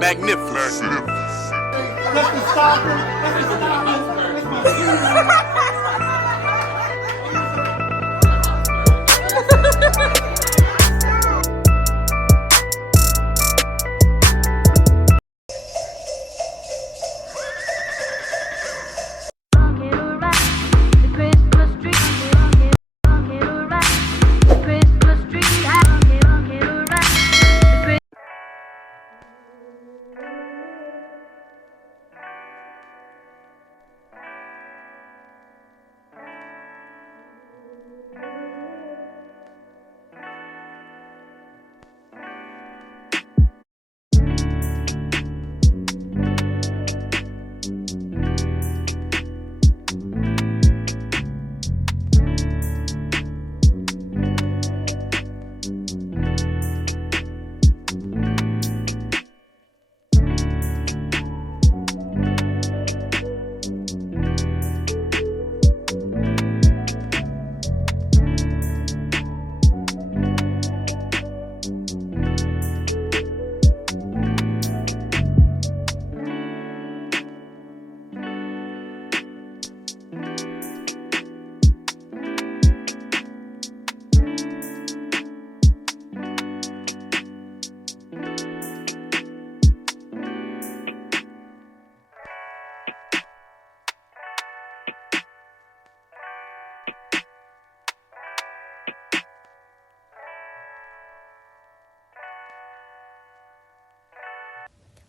Magnificent.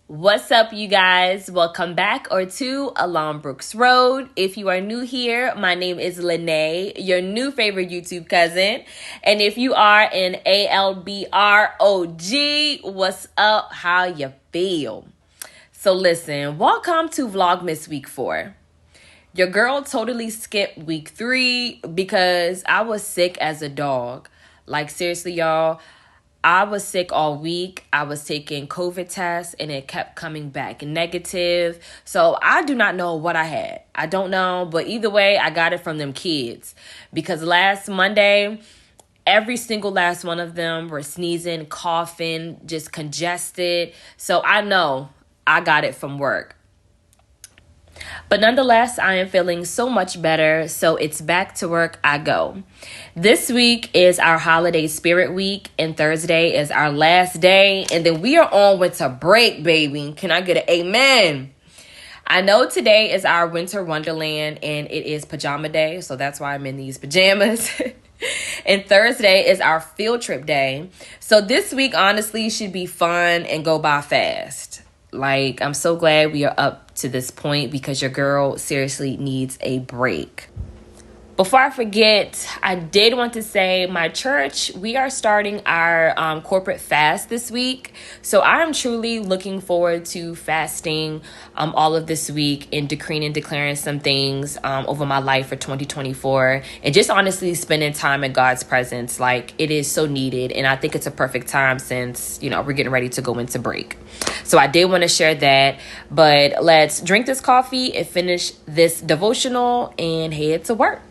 What's up, you guys? Welcome back or to Along Brooks Road. If you are new here, my name is Lene, your new favorite YouTube cousin. And if you are an ALBROG, what's up? How you feel? So listen, welcome to Vlogmas Week 4. Your girl totally skipped week 3 because I was sick as a dog. Like, seriously, y'all. I was sick all week. I was taking COVID tests and it kept coming back negative. So I do not know what I had. I don't know. But either way, I got it from them kids. Because last Monday, every single last one of them were sneezing, coughing, just congested. So I know I got it from work. But nonetheless, I am feeling so much better, so it's back to work I go. This week is our holiday spirit week, and Thursday is our last day, and then we are on winter break, baby. Can I get an amen? I know today is our winter wonderland, and it is pajama day, so that's why I'm in these pajamas. And Thursday is our field trip day. So this week, honestly, should be fun and go by fast. Like, I'm so glad we are up to this point because your girl seriously needs a break. Before I forget, I did want to say my church, we are starting our corporate fast this week. So I'm truly looking forward to fasting all of this week and decreeing and declaring some things over my life for 2024. And just honestly spending time in God's presence. Like, it is so needed. And I think it's a perfect time since, we're getting ready to go into break. So I did want to share that. But let's drink this coffee and finish this devotional and head to work.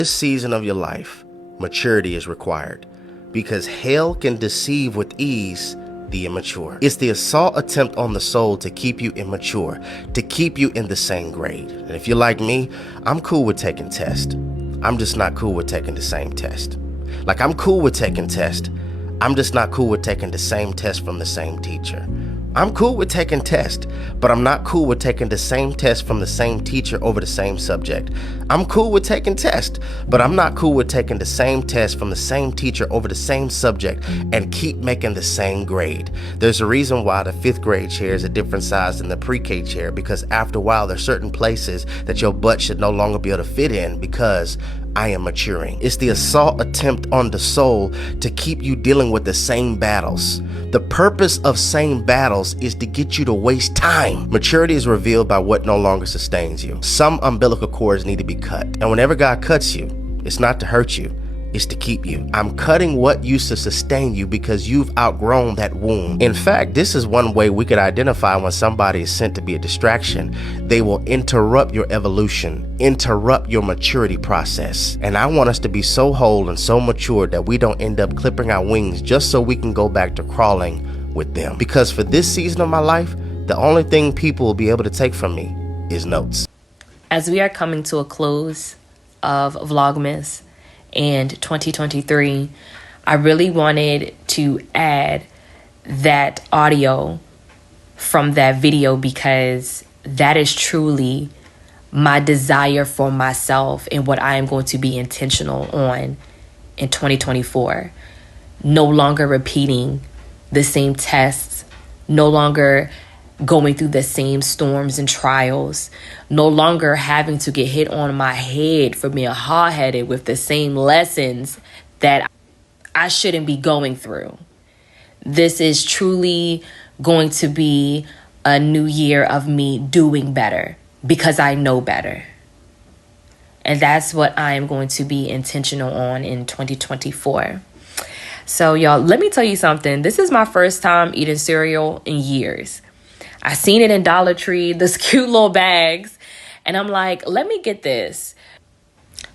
This season of your life, maturity is required because hell can deceive with ease the immature. It's the assault attempt on the soul to keep you immature, to keep you in the same grade. And if you're like me, I'm cool with taking tests. I'm just not cool with taking the same test. Like, I'm cool with taking tests. I'm just not cool with taking the same test from the same teacher. I'm cool with taking tests, but I'm not cool with taking the same test from the same teacher over the same subject. I'm cool with taking tests, but I'm not cool with taking the same test from the same teacher over the same subject and keep making the same grade. There's a reason why the 5th grade chair is a different size than the pre-K chair, because after a while, there's certain places that your butt should no longer be able to fit in because I am maturing. It's the assault attempt on the soul to keep you dealing with the same battles. The purpose of same battles is to get you to waste time. Maturity is revealed by what no longer sustains you. Some umbilical cords need to be cut. And whenever God cuts you, it's not to hurt you, it's to keep you. I'm cutting what used to sustain you because you've outgrown that wound. In fact, this is one way we could identify when somebody is sent to be a distraction. They will interrupt your evolution, interrupt your maturity process. And I want us to be so whole and so mature that we don't end up clipping our wings just so we can go back to crawling with them. Because for this season of my life, the only thing people will be able to take from me is notes. As we are coming to a close of Vlogmas and 2023, I really wanted to add that audio from that video because that is truly my desire for myself and what I am going to be intentional on in 2024. No longer repeating the same tests, no longer going through the same storms and trials, no longer having to get hit on my head for being hard-headed with the same lessons that I shouldn't be going through. This is truly going to be a new year of me doing better because I know better. And that's what I am going to be intentional on in 2024. So y'all, let me tell you something. This is my first time eating cereal in years. I seen it in Dollar Tree, this cute little bags. And I'm like, let me get this.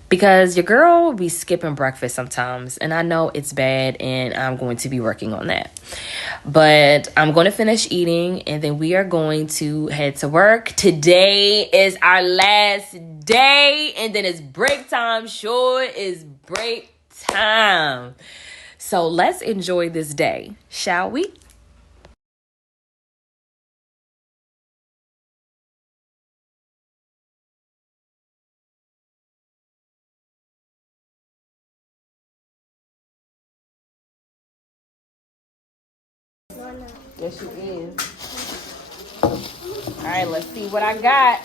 Because your girl be skipping breakfast sometimes. And I know it's bad and I'm going to be working on that. But I'm going to finish eating and then we are going to head to work. Today is our last day and then it's break time. Sure is break time. So let's enjoy this day, shall we? Yes, she is. All right, let's see what I got.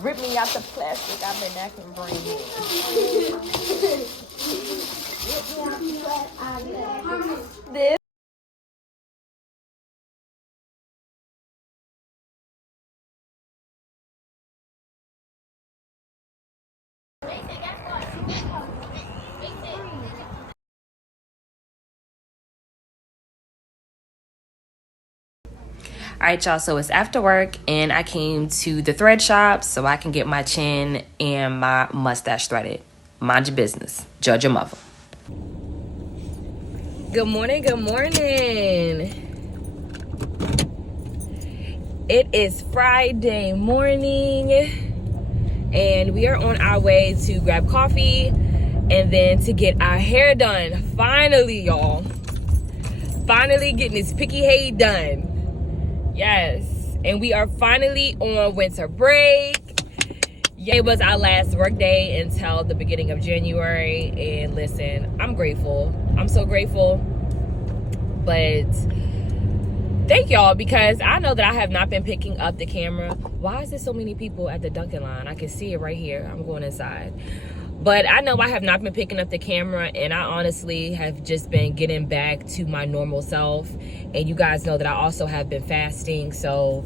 Rip me out the plastic. I've been acting brain. This. All right, y'all, so it's after work and I came to the thread shop so I can get my chin and my mustache threaded. Mind your business. Judge your mother. Good morning, good morning. It is Friday morning and we are on our way to grab coffee and then to get our hair done. Finally, y'all. Finally getting this picky hay done. Yes, and we are finally on winter break. Yeah, it was our last work day until the beginning of January. And listen, I'm grateful. I'm so grateful. But thank y'all because I know that I have not been picking up the camera. Why is there so many people at the Dunkin' line? I can see it right here. I'm going inside. But I know I have not been picking up the camera and I honestly have just been getting back to my normal self. And you guys know that I also have been fasting. So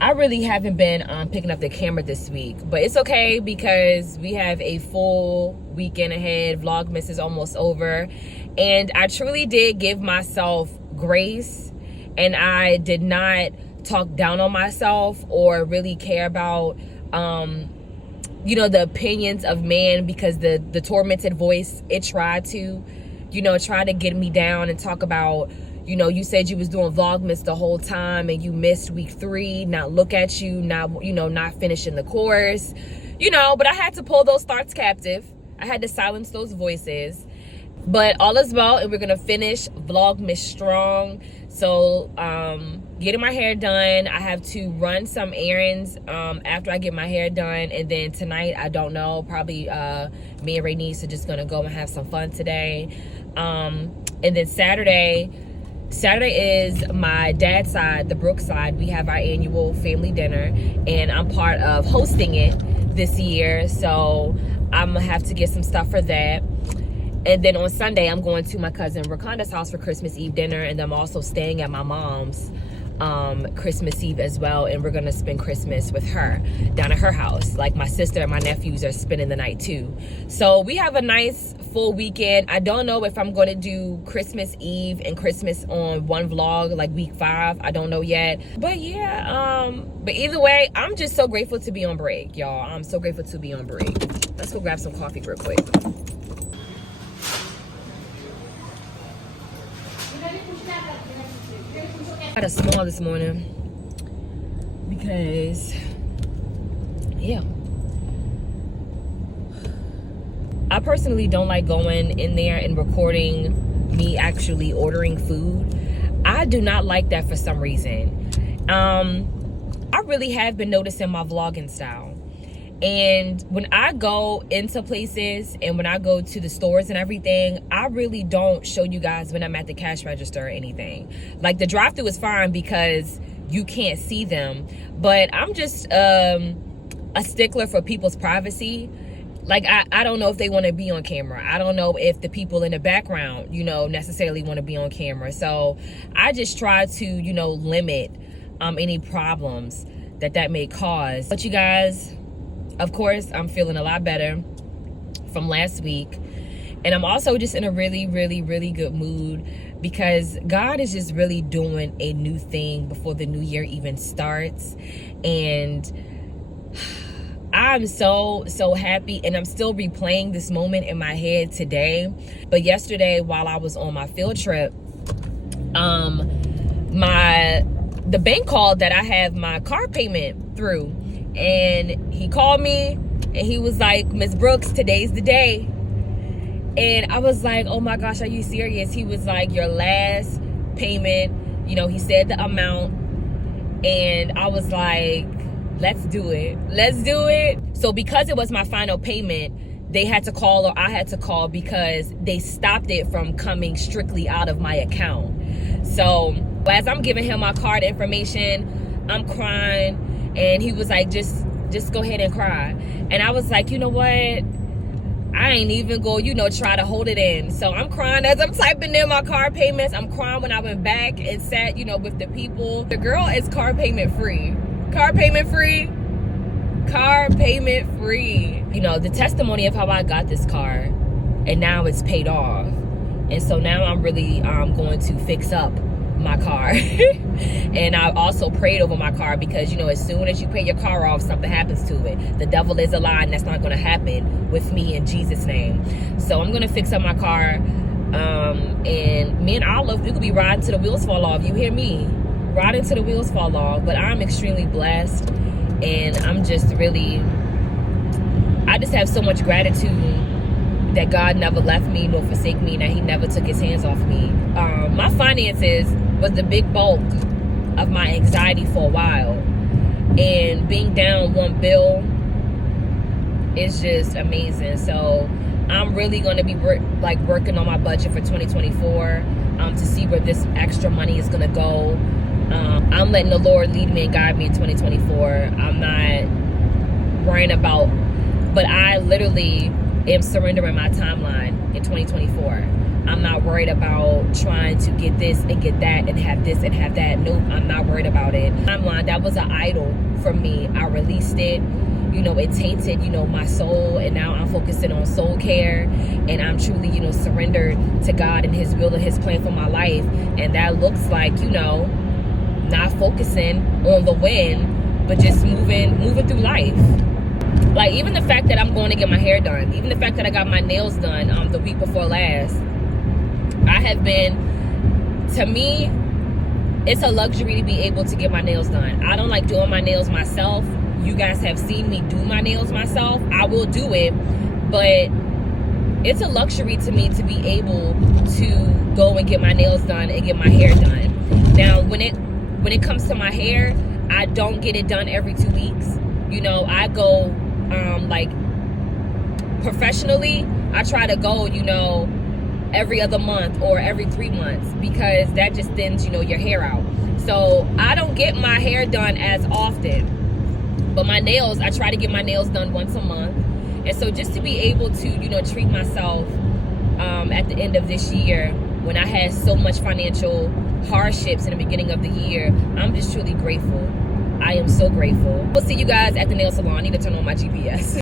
I really haven't been picking up the camera this week. But it's okay because we have a full weekend ahead. Vlogmas is almost over. And I truly did give myself grace and I did not talk down on myself or really care about the opinions of man, because the tormented voice, it tried to get me down and talk about, you said you was doing Vlogmas the whole time and you missed week 3. Now look at you, not finishing the course, but I had to pull those thoughts captive. I had to silence those voices. But all is well, and we're gonna finish Vlogmas strong. So getting my hair done, I have to run some errands after I get my hair done, and then tonight, I don't know, probably me and Rainice are just gonna go and have some fun today. And then Saturday is my dad's side, the Brooks side. We have our annual family dinner, and I'm part of hosting it this year, so I'm gonna have to get some stuff for that. And then on Sunday, I'm going to my cousin Rakonda's house for Christmas Eve dinner, and I'm also staying at my mom's Christmas Eve as well, and we're gonna spend Christmas with her down at her house. Like, my sister and my nephews are spending the night too. So we have a nice full weekend. I don't know if I'm gonna do Christmas Eve and Christmas on one vlog, like week 5. I don't know yet. But yeah, but either way, I'm just so grateful to be on break, y'all. I'm so grateful to be on break. Let's go grab some coffee real quick. I had a small this morning because, yeah, I personally don't like going in there and recording me actually ordering food. I do not like that for some reason. I really have been noticing my vlogging style. And when I go into places and when I go to the stores and everything, I really don't show you guys when I'm at the cash register or anything. Like, the drive-thru is fine because you can't see them. But I'm just a stickler for people's privacy. Like, I don't know if they want to be on camera. I don't know if the people in the background, necessarily want to be on camera. So I just try to, limit any problems that may cause. But you guys, of course, I'm feeling a lot better from last week. And I'm also just in a really, really, really good mood because God is just really doing a new thing before the new year even starts. And I'm so happy, and I'm still replaying this moment in my head today. But yesterday, while I was on my field trip, the bank called that I have my car payment through. And he called me and he was like, "Miss Brooks, today's the day." And I was like, "Oh my gosh, are you serious?" He was like, "Your last payment," he said the amount. And I was like, let's do it. Let's do it. So because it was my final payment, they had to call, or I had to call, because they stopped it from coming strictly out of my account. So as I'm giving him my card information, I'm crying. And he was like, just go ahead and cry. And I was like, you know what? I ain't even go, try to hold it in. So I'm crying as I'm typing in my car payments. I'm crying when I went back and sat, with the people. The girl is car payment free. Car payment free. Car payment free. The testimony of how I got this car, and now it's paid off. And so now I'm really going to fix up my car. And I also prayed over my car because, as soon as you pay your car off, something happens to it. The devil is a lie, and that's not going to happen with me in Jesus' name. So I'm going to fix up my car. And me and Olive, we could be riding till the wheels fall off. You hear me? Riding till the wheels fall off. But I'm extremely blessed. And I'm just really, I just have so much gratitude that God never left me nor forsake me, and that he never took his hands off me. My finances was the big bulk of my anxiety for a while, and being down one bill is just amazing. So I'm really going to be working on my budget for 2024 to see where this extra money is going to go. I'm letting the Lord lead me and guide me in 2024. I'm not worrying about, but I literally am surrendering my timeline in 2024. I'm not worried about trying to get this and get that and have this and have that. Nope, I'm not worried about it. Timeline, that was an idol for me. I released it. It tainted, my soul, and now I'm focusing on soul care, and I'm truly, surrendered to God and his will and his plan for my life. And that looks like, not focusing on the win, but just moving through life. Like, even the fact that I'm going to get my hair done, even the fact that I got my nails done the week before last, I have been, to me, it's a luxury to be able to get my nails done. I don't like doing my nails myself. You guys have seen me do my nails myself. I will do it, but it's a luxury to me to be able to go and get my nails done and get my hair done. Now, when it comes to my hair, I don't get it done every 2 weeks. You know, I go like professionally, I try to go, you know, every other month or every 3 months, because that just thins, you know, your hair out. So I don't get my hair done as often, but my nails, I try to get my nails done once a month. And so just to be able to, you know, treat myself at the end of this year, when I had so much financial hardships in the beginning of the year, I'm just truly grateful. I am so grateful. We'll see you guys at the nail salon. I need to turn on my GPS.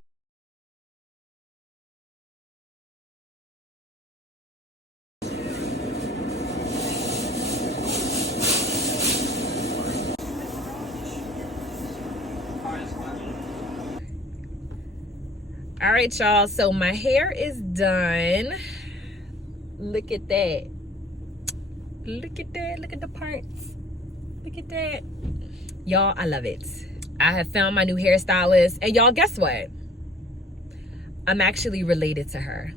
All right, y'all, so my hair is done. Look at that. Look at that. Look at the parts. Look at that. Y'all, I love it. I have found my new hairstylist, and y'all, guess what? I'm actually related to her.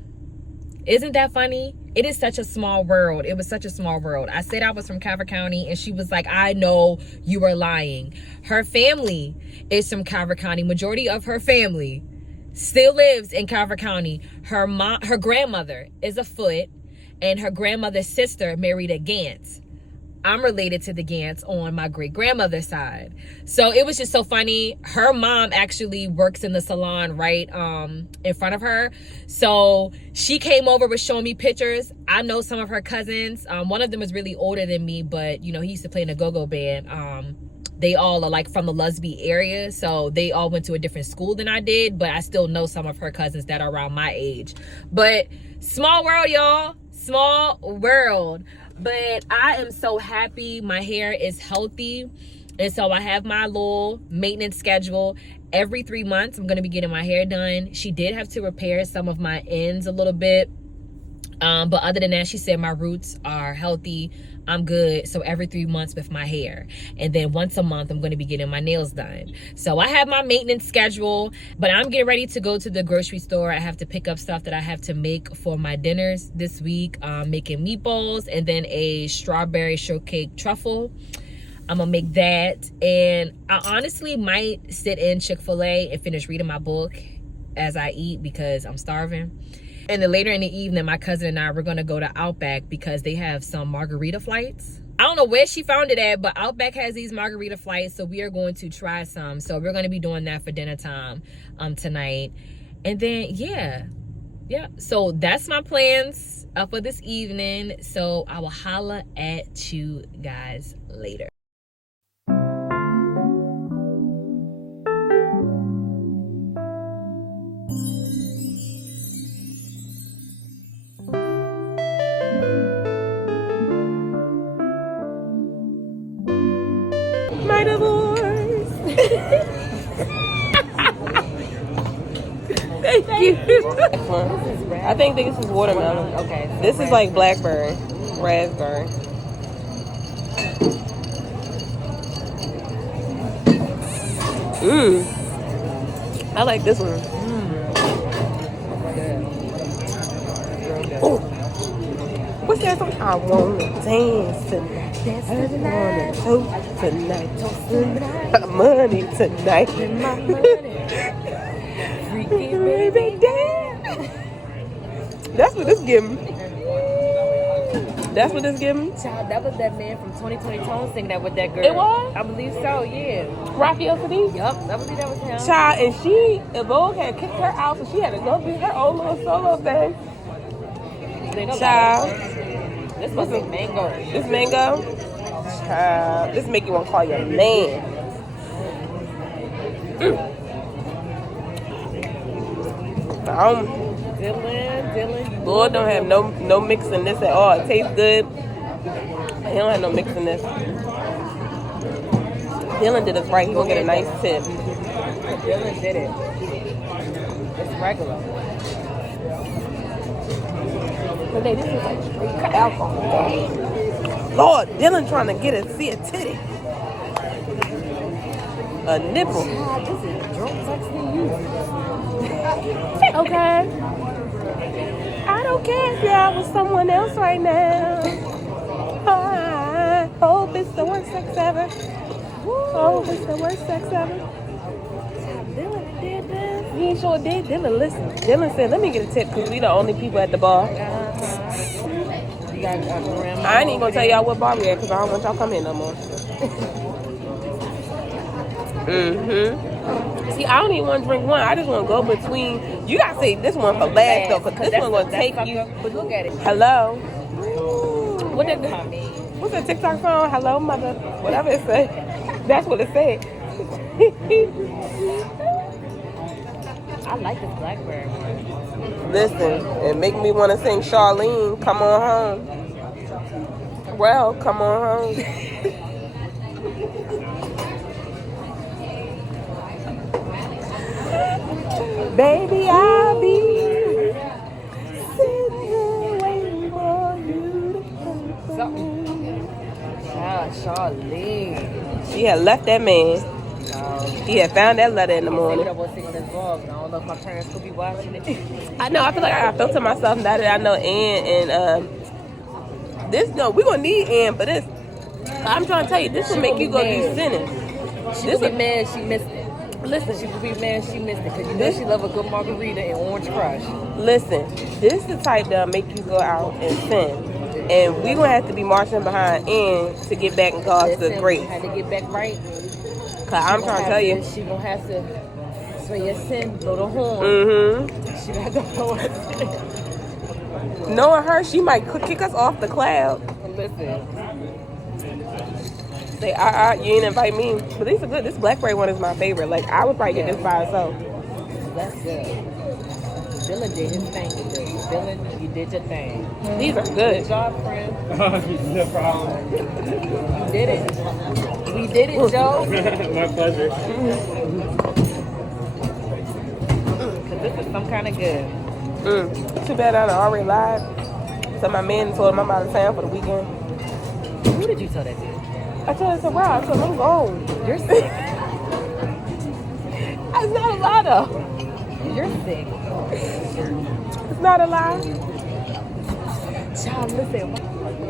Isn't that funny? It is such a small world. It was such a small world. I said I was from Calvert County, and she was like, I know you are lying. Her family is from Calvert County. Majority of her family still lives in Calvert County. Her grandmother is a Foot, and her grandmother's sister married a Gantz. I'm related to the Gantz on my great grandmother's side. So it was just so funny. Her mom actually works in the salon right in front of her. So she came over, was showing me pictures. I know some of her cousins. One of them is really older than me, but you know, he used to play in a go-go band. They all are like from the Lusby area, so they all went to a different school than I did, but I still know some of her cousins that are around my age. But small world, y'all. Small world. But I am so happy. My hair is healthy, and so I have my little maintenance schedule. Every 3 months, I'm going to be getting my hair done. She did have to repair some of my ends a little bit, but other than that, she said my roots are healthy. I'm good. So every 3 months with my hair, and then once a month I'm going to be getting my nails done. So I have my maintenance schedule, but I'm getting ready to go to the grocery store. I have to pick up stuff that I have to make for my dinners this week. Making meatballs and then a strawberry shortcake truffle. I'm gonna make that, and I honestly might sit in Chick-fil-A and finish reading my book as I eat because I'm starving. And then later in the evening, my cousin and I were going to go to Outback because they have some margarita flights. I don't know where she found it at, but Outback has these margarita flights, so we are going to try some. So we're going to be doing that for dinner time tonight. And then, yeah. So that's my plans for this evening. So I will holla at you guys later. My divorce. Thank you. I think this is watermelon. Okay. So This is like blackberry, raspberry. I like this one. Oh, what's that song? I wanna dance tonight. Toast tonight. Money tonight. Freaking baby dance. That's what this giving. That's what this giving. Child, that was that man from 2020 Tone singing that with that girl. It was? I believe so, yeah. Rocky LCD? Yup, I believe that was him. Child, and Vogue had kicked her out, so she had to go do her own little solo thing. Child. This must be mango. This mango? Child. This make you want to call your man. Dylan. Lord don't have no mix in this at all. It tastes good. He don't have no mix in this. Dylan did us right. He gonna get a nice tip. Dylan did it. It's regular. But this is like straight alcohol. Lord, Dylan trying to get see a titty. A nipple. God, this is drunk texting you. Okay. I don't care if you're out with someone else right now. I hope it's the worst sex ever. Oh, it's the worst sex ever. Dylan did this. He sure did. Dylan, listen. Dylan said, let me get a tip because we the only people at the bar. I ain't even going to tell y'all what bar we at because I don't want y'all come in no more. See, I don't even want to drink one. I just want to go between. You got to say this one for last, though, because this one going to take you. But look at it. Hello. What's that TikTok song? Hello, mother. Whatever it say. That's what it said. I like this blackberry. Listen, it make me want to sing Charlene, come on home. Well, come on home. Baby, I'll be sitting here waiting for you to come home. Charlene. She had left that man. He had found that letter in the morning. I don't know if my parents could be watching it. I know. I feel like I gotta filter myself now that I know Ann and this. No, we gonna need Ann for this. I'm trying to tell you, this will make you go be sinning. She would be mad she missed it. Listen, she would be mad she missed it because you know she love a good margarita and orange crush. Listen, this is the type that'll make you go out and sin. And we gonna have to be marching behind Ann to get back in God's good grace. Had to get back right. Cause I'm trying to tell you, she gonna have to. So your sin, blow the horn. She got to blow her sin. Knowing her, she might kick us off the cloud. Listen. Say, you ain't invite me. But these are good. This blackberry one is my favorite. Like, I would probably get this by itself. That's good. Dylan did his thing today. Dylan, you did your thing. These are good. Good job, friend. No problem. You did it. We did it, Joe. My pleasure. This is some kind of good. Too bad I already lied. So my man told him I'm out of town for the weekend. Who did you tell that to? I told him, I said, wow, I told him I'm gone. You're sick. It's not a lie, though. You're sick. It's not a lie. Child, listen.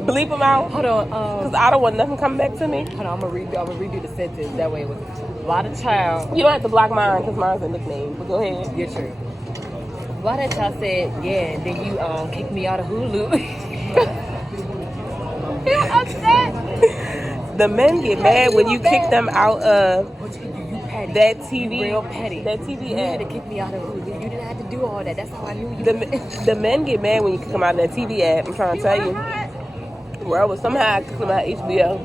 Bleep him out. Hold on. Because I don't want nothing coming back to me. Hold on, I'm gonna redo the sentence. That way it was a lot of child. You don't have to block mine because mine's a nickname. But go ahead. You're true. A lot of child said, yeah, and then you kicked me out of Hulu. You're upset. The men get mad when you kick them out of Petty. that TV. You real petty. That TV You had to ad. kick me out of Hulu. You didn't have to do all that. That's how I knew you. The men get mad when you kick them out of that TV ad. I'm trying to tell you. Well, somehow I kicked him out of HBO.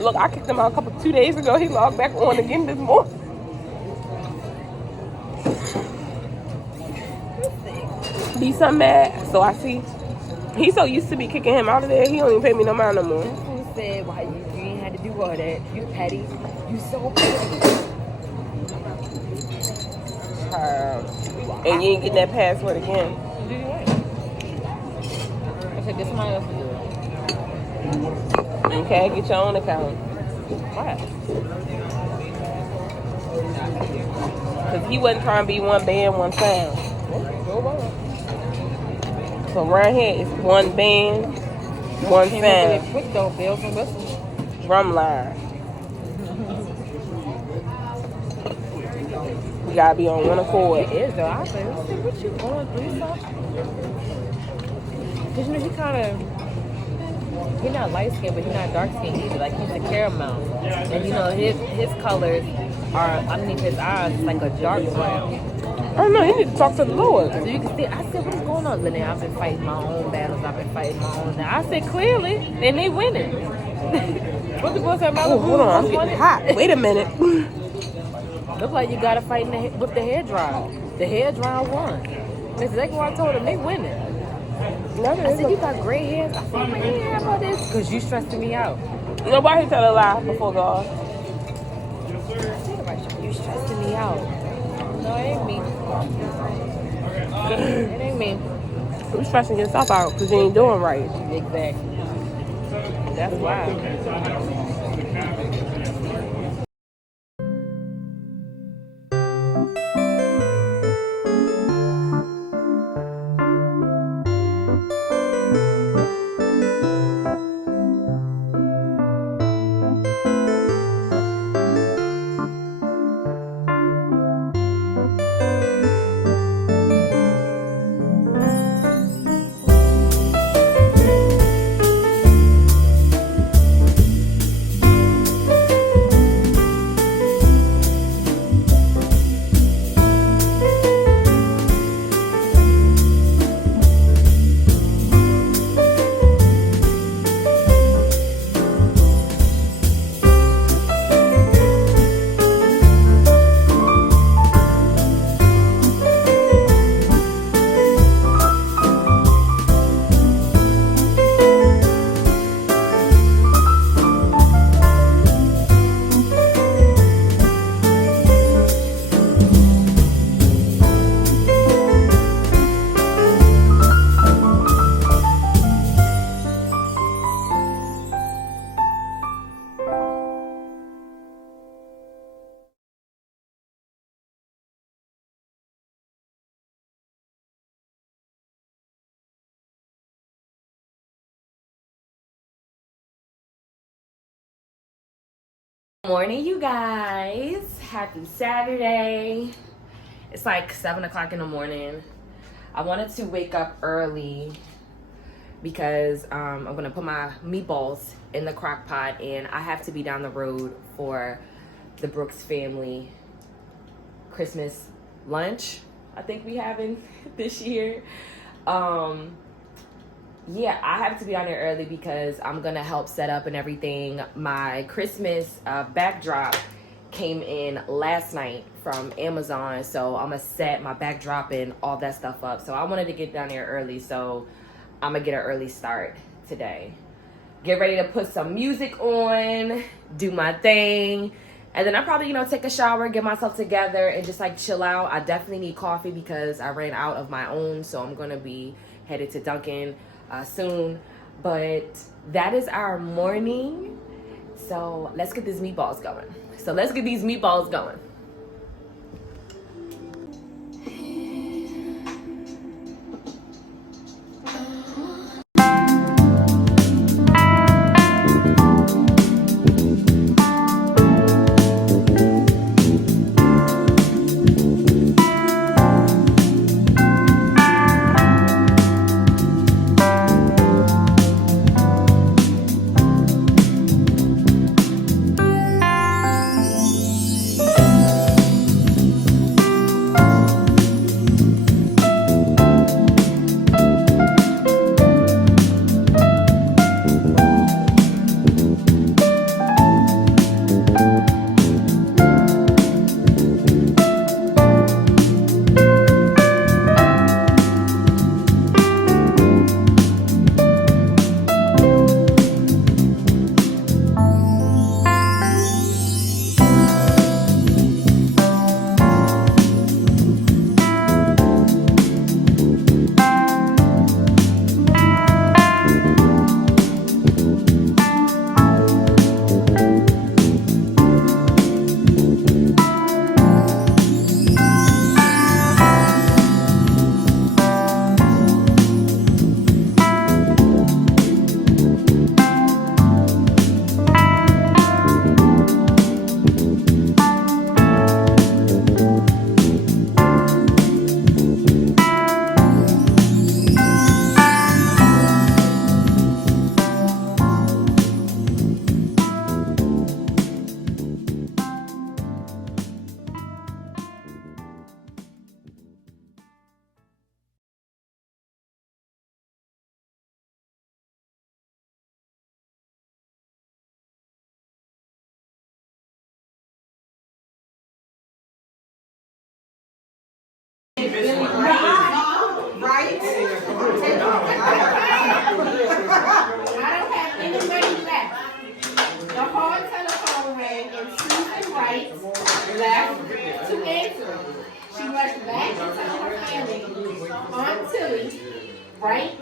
Look, I kicked him out 2 days ago. He logged back on again this morning. Be so mad. So I see. He's so used to me kicking him out of there, he don't even pay me no mind no more. Who said, why you ain't had to do all that? You petty. You so petty. And you ain't getting that password again. Do you what? I said, get somebody else to do it. Okay, get your own account. Why? Because he wasn't trying to be one band, one sound. So right here is one band, one sound. Quick though, bells and whistles. Drum line. We gotta be on one accord. It is though. I said, what you going through, something? Because you know, he's not light skinned, but he's not dark skinned either. Like he's a caramel. And you know, his colors are underneath his eyes like a dark brown. I don't know, he need to talk to the Lord. So you can see, I said, what's going on? Lynette, I've been fighting my own battles. I've been fighting my own. Now I said, clearly, and they winning. What the boy said about Oh, hold on, I'm getting hot. Wait a minute. Look like you got to fight with the hair dryer. The hair dryer won. That's exactly what I told him. They winning. I said, you got gray hairs? I said, I ain't hear about this. Because you stressing me out. Nobody tell a lie before God. You stressing me out. No, it ain't me. It ain't me. You stressing yourself out because you ain't doing right. Exactly. That's why. Morning, you guys. Happy Saturday. It's like 7 o'clock in the morning. I wanted to wake up early because I'm gonna put my meatballs in the crock pot, and I have to be down the road for the Brooks family Christmas lunch. I think we having this year. Yeah, I have to be on there early because I'm gonna help set up and everything. My Christmas backdrop came in last night from Amazon, so I'm gonna set my backdrop and all that stuff up. So I wanted to get down there early, so I'm gonna get an early start today. Get ready to put some music on, do my thing, and then I'll probably, take a shower, get myself together, and just like chill out. I definitely need coffee because I ran out of my own, so I'm gonna be headed to Dunkin' soon. But that is our morning. So let's get these meatballs going. right,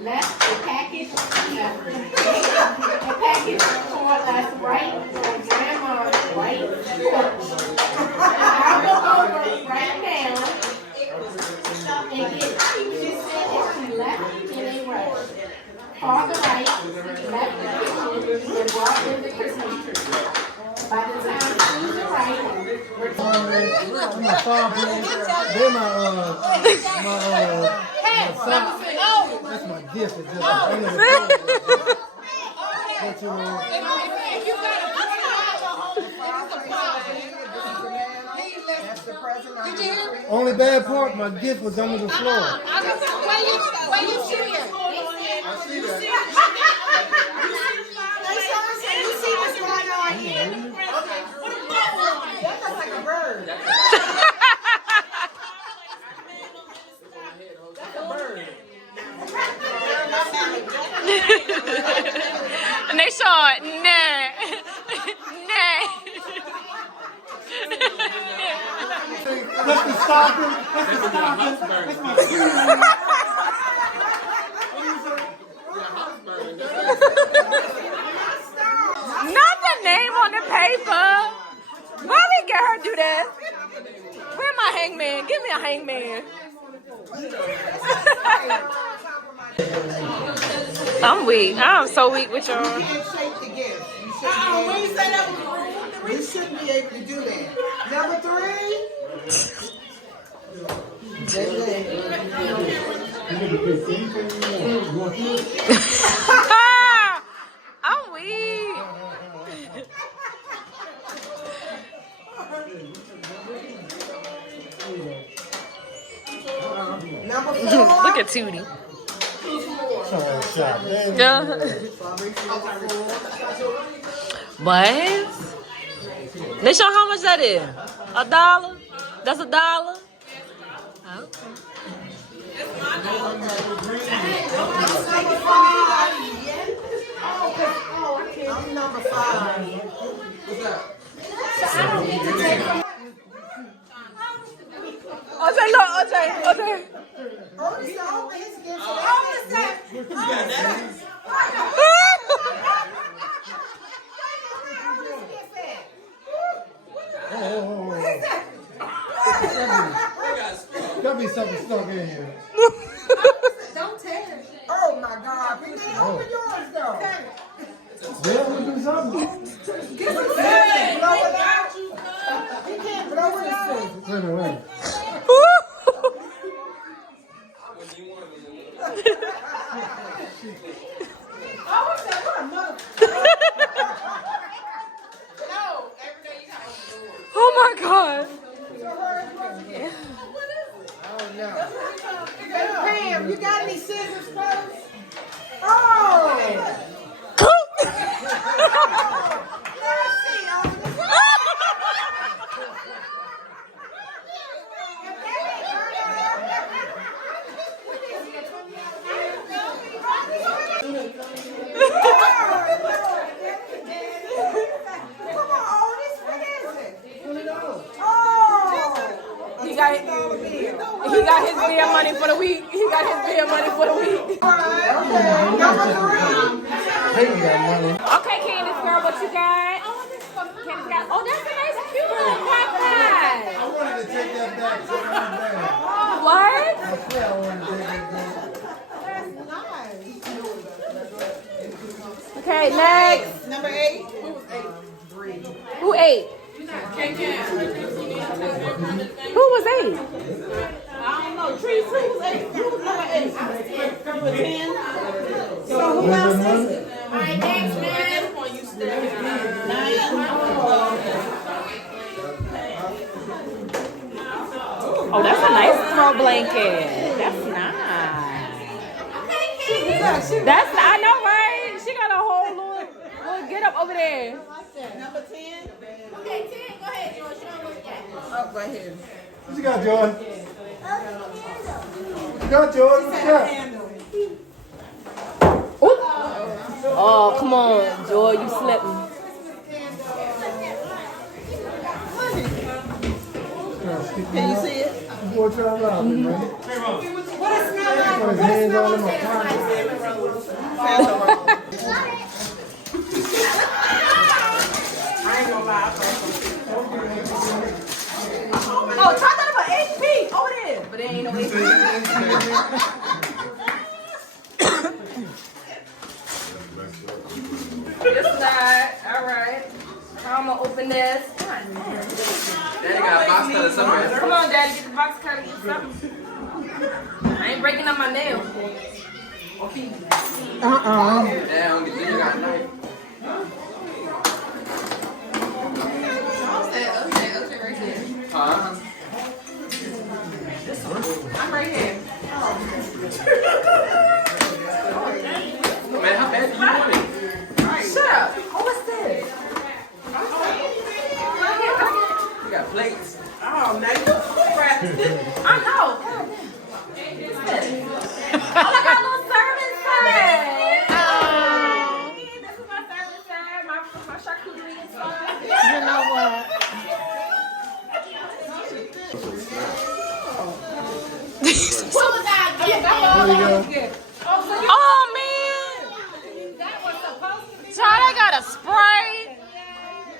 left, a package, left. A package, 4 left, right, on grandma's right porch. I'll go over right now and get just said if she left in a rush. Father right, left the kitchen, and brought in the Christmas tree. By the time Susan right, we're My father, they're my son. That's my gift. It's just, I never told you. But you know, only bad part, my gift was under the floor. where you see it? I see that. You see what's going on here? That looks like a bird. That's a bird. And they saw it. Nah. Nah. That's the stocking. That's the stocking. That's my food. Not the name on the paper. Why we get her do that? Where my hangman? Give me a hangman. I'm weak. I'm so weak with y'all. You can't shake the gift. You shouldn't be able to do that. Number 3. I'm weak. Number 4. Look at Tootie. What? They show how much that is? $1? That's $1? I'm number 5. What's that? Ojay, look, Ojay. Oh, he's over his gift. There'll be something stuck in here. Don't tear it. Oh my God. We did open yours though. Yeah, we'll do something. Give him something. Blow it out. He can't blow it out. Wait a minute. Oh my God. Oh no. Pam, you got any scissors first? Oh! He got his beer money for the week. He got his beer money for the week. Okay, Candace girl, what you got? Candace got, oh, that's a nice cute little pie. I wanted to take that back so bad. What? I swear I wanted to take that back. Okay, next. Number 8. Who ate? Who was 8? I don't know. Trees, who was 8? Who was number 8? Number 10. So who else is it? All right, next, man. Oh, that's a nice throw blanket. That's nice. That's, I know, right? She got a whole little get up over there. Number 10. Okay, 10, go ahead, George. Show them what you got. Oh, go ahead. What you got, George? What you got, George? What you got? Oh, come on, Joy, you slipping. Can you see it? Boy, try it out, man. What is smell Put his hands all in my pocket. Oh, try that about HP over there. But there ain't no HP. This side. All right. How I'm gonna open this? Daddy got a box cutter somewhere. Come on, Daddy, get the box cutter. Get something. I ain't breaking up my nails. Damn, you got a knife. Huh? I'm right here. Man, how bad do you want it? Shut up. Oh, what's this? You got plates. Oh, now you scratched it. I know. What's this? Oh, I got a little serving set. This is my serving set. My charcuterie and stuff. You know what? Oh, man. Child, they got a Sprite.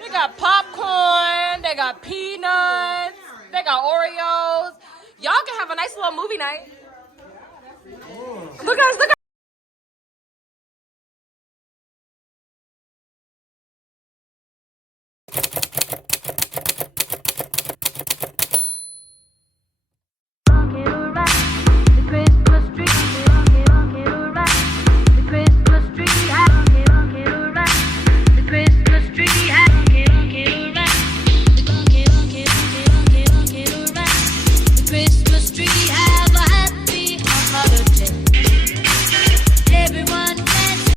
They got popcorn. They got peanuts. They got Oreos. Y'all can have a nice little movie night. Look, guys, look